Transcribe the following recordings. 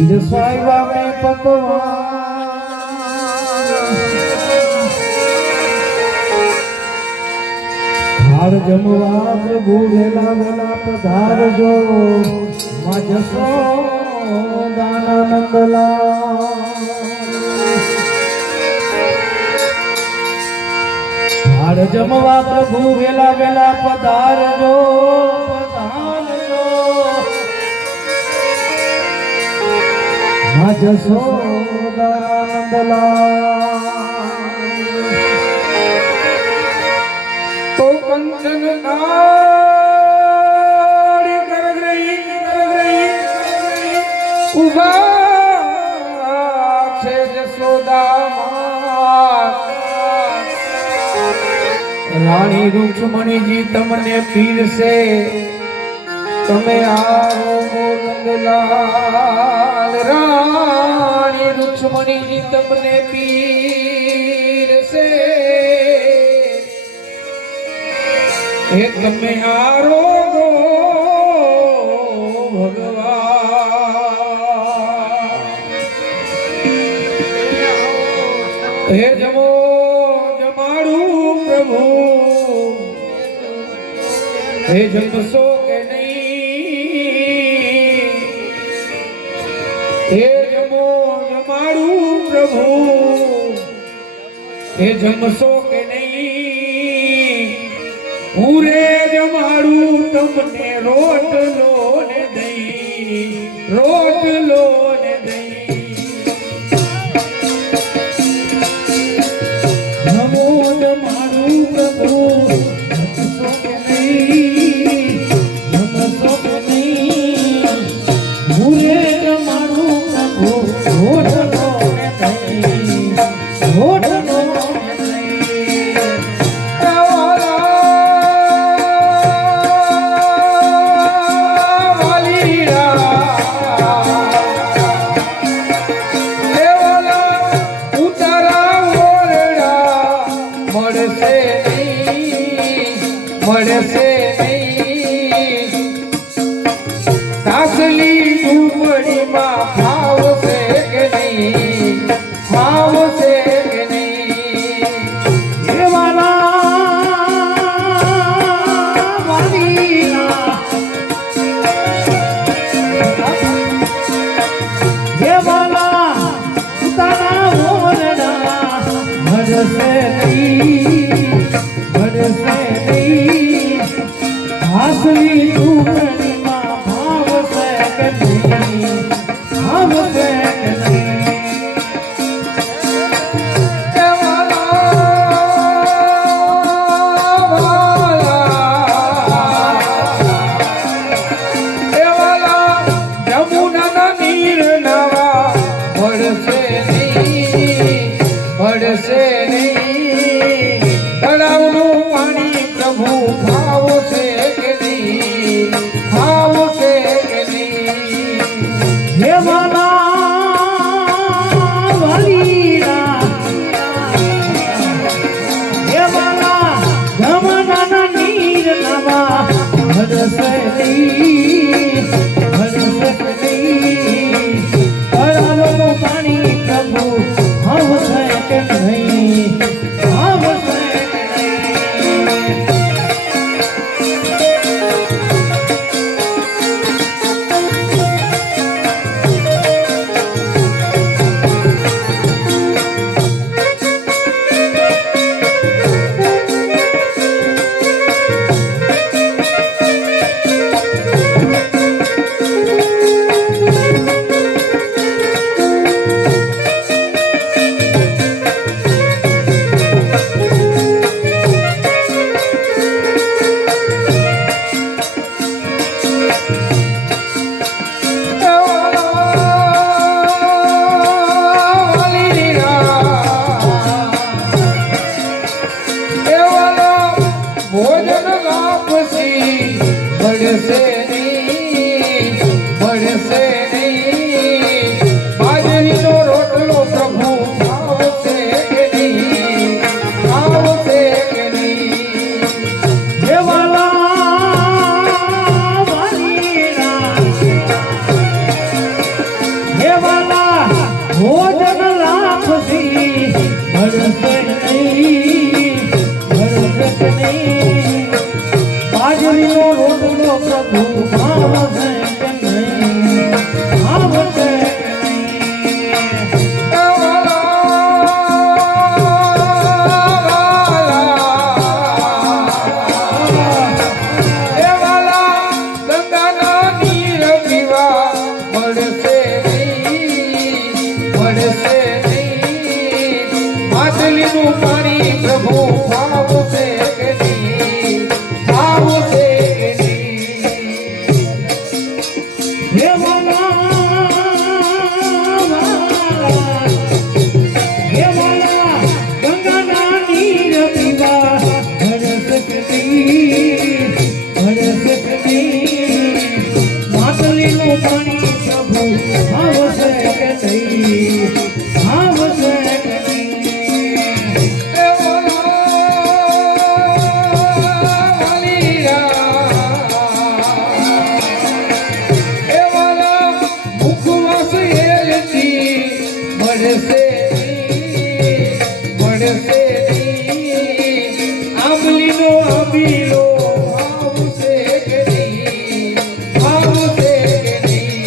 સાહેબા મેં પકવાન હાર જમવા પ્રભુ વેલા વેલા પધારજો માં જશો દાનંદલા હાર જમવા પ્રભુ વેલા વેલા પધારજો તો કંચન કાળી કર ગઈ ઉભા છે જશોદા રાણી રૂક્ષ્મણીજી તમને પીરસે તમે આવો નંદલાલ રાણી રૂક્ષ્મણીજી તમને પીરસે હે તમે આરોગો ભગવાન હે જમો જમાડું પ્રભુ હે જમશો કે નહીં હે જમો જમાડું પ્રભુ હે જમશો કે નહીં પૂરે જમાડું તમને રોટલો ને દહીં રોટલો ને દહીં નમો જમાડું પ્રભુ જમશો કે નહીં જમશો કે નહીં પૂરે જમાડું પ્રભુ રોટલો ને દહીં રોટલો મળશે નહીં કાસલી ઝૂંપડીમાં ફાવશે કે નહીં ફાવશે કે નહીં એ વાલા વાલીના એ વાલા ઉતારા મોરડા મળશે નહીં મળશે હાસલી ઝૂંપડીમાં ભાવશે કે નહીં ભાવશે કે નહીં જમુનાના નીર નવા મળશે નહીં મળશે નહીં તળાવનું પાણી પ્રભુ ભાવશે કે નહીં ભાવશે કે નહીં હે વાલા વાલીના હે વાલા જમનાના નીર નવા ભરસે નહીં ભરસે નહીં તળાવનું પાણી પ્રભુ ભાવશે કે નહીં ભાવશે કે નહીં ભોજન લાપસી મળશે નહીં મળશે નહીં બાજરીનો રોટલો પ્રભુ ભાવશે કે નહીં ભાવશે કે નહીં હે વાલા વાલીના હે બાજરીનો રોટલો પ્રભુ ભાવશે કે નહીં ભાવશે કે નહીં માછલીનું પાણી પ્રભુ ભાવશે કે નહીં ભાવશે કે નહીં હે વાલા ગંગાના નીર પીવા ભરસ કે નહીં માછલીનું પાણી પ્રભુ ભાવશે કે નહીં ભાવશે કે નહીં આંબલીનો આંબીલો ભાવશે કે નહીં ભાવશે કે નહીં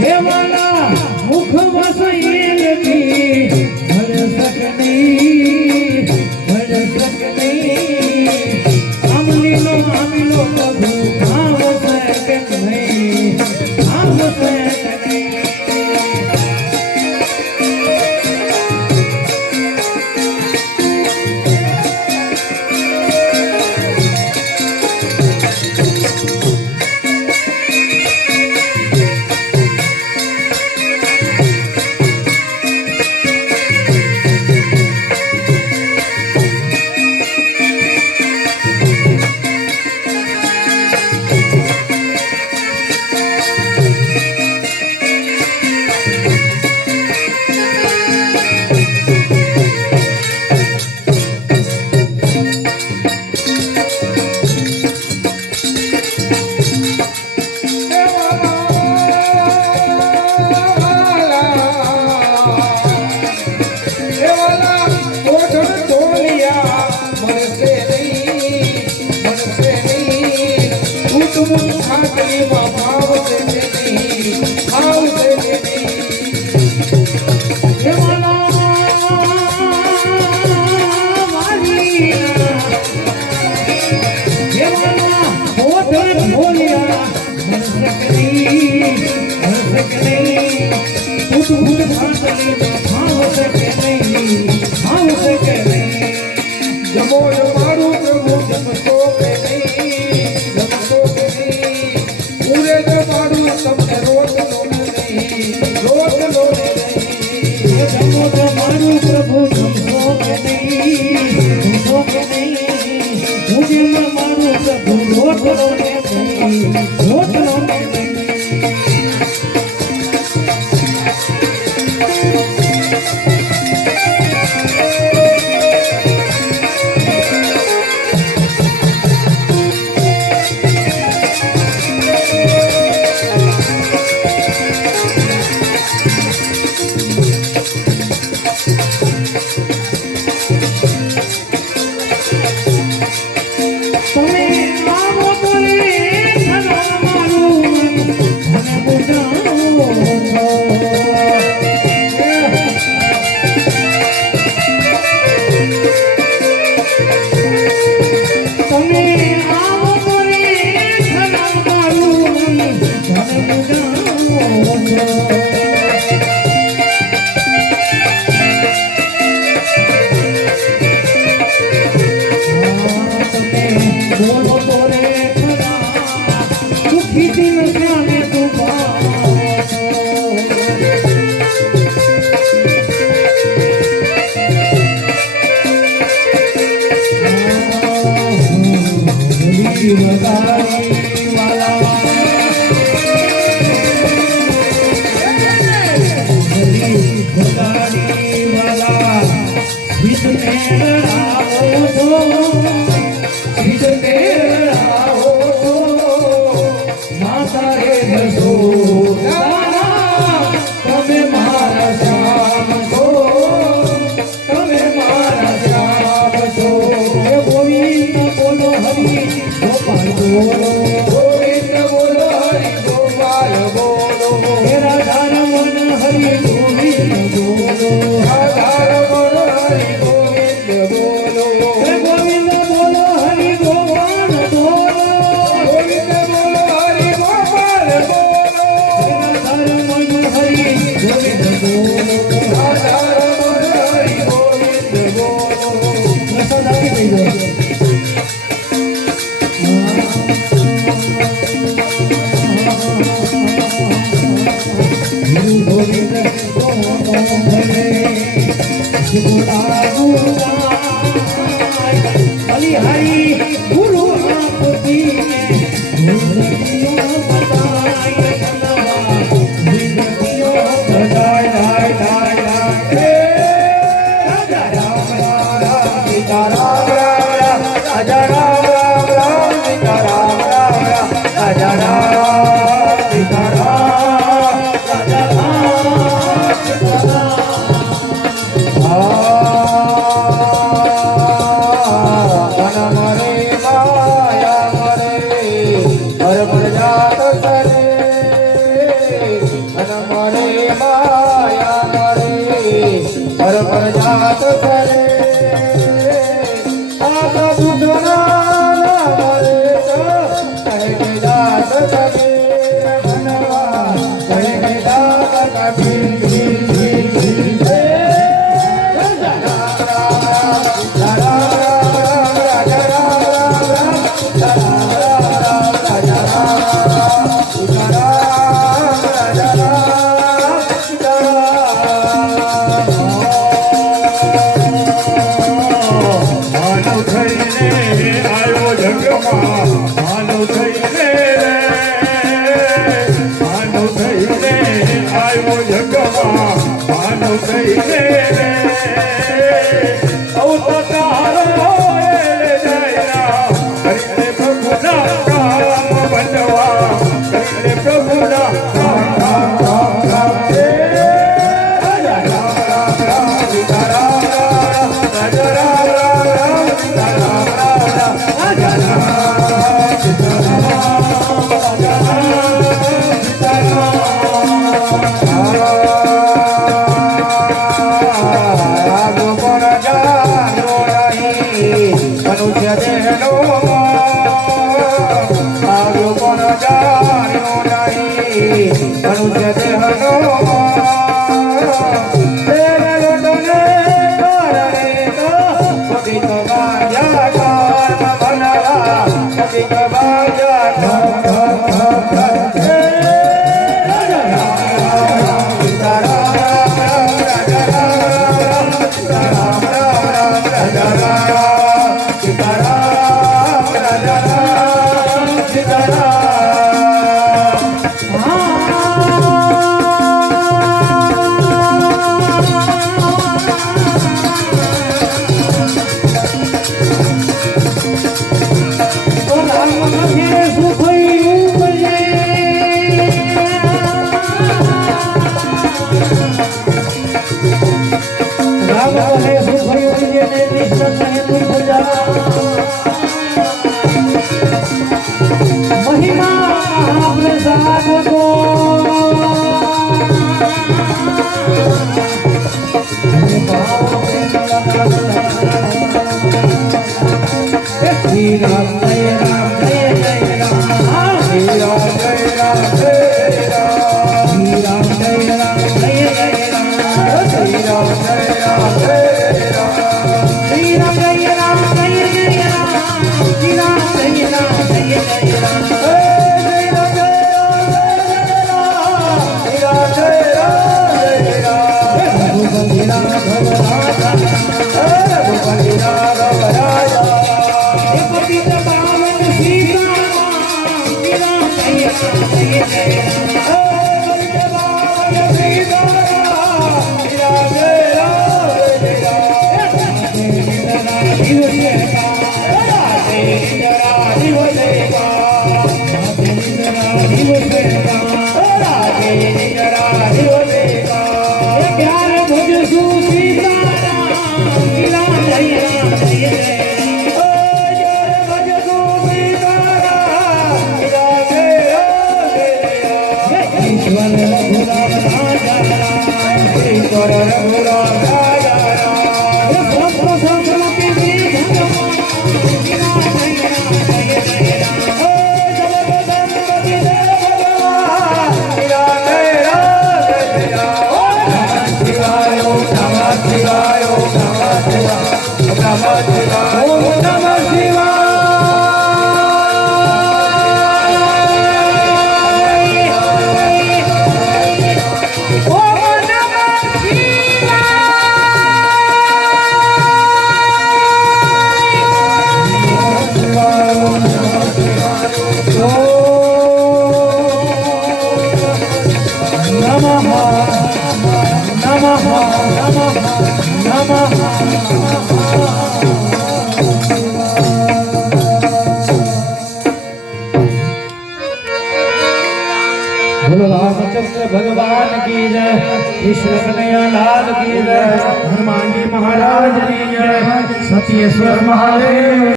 હે વાલા મુખ વસેલથી ભરસક નહીં આમલીનો આમલો પ્રભુ ભાવશે કે નહીં ભાવશે કે નહીં જમો મારું પ્રભુ જમશો કે નહીં જમશો કે નહીં પૂરે મારું તમને રોટલો નહીં જમો તો મારું પ્રભુ જમશો કે નહીં પૂજ્ય મારું પ્રભુ રોટલો નહીં તમે આવો તો રે ખરા મારું મને બુજાવો તમે આવો તો રે ખરા મારું મને બુજાવો બોલો તો રે ખરા દુખી દિલ જાને તું વગાડી વાલા વગાડી વાલા વિધને આવો તો માતા રે બસો તમે મારા શામ છો થઈ ગયો. ગુરુ ગોવિંદ બલિહારી ગુરુ આપતી પ્રજાત કરે આ સુધરા મરે તો કહે જાત કરે મનવા કહે જાત કબીર Oh, बोलो रामचंद्र भगवान की जय, कृष्ण कन्हैया लाल की जय, हनुमान जी महाराज की जय, सत्येश्वर महादेव।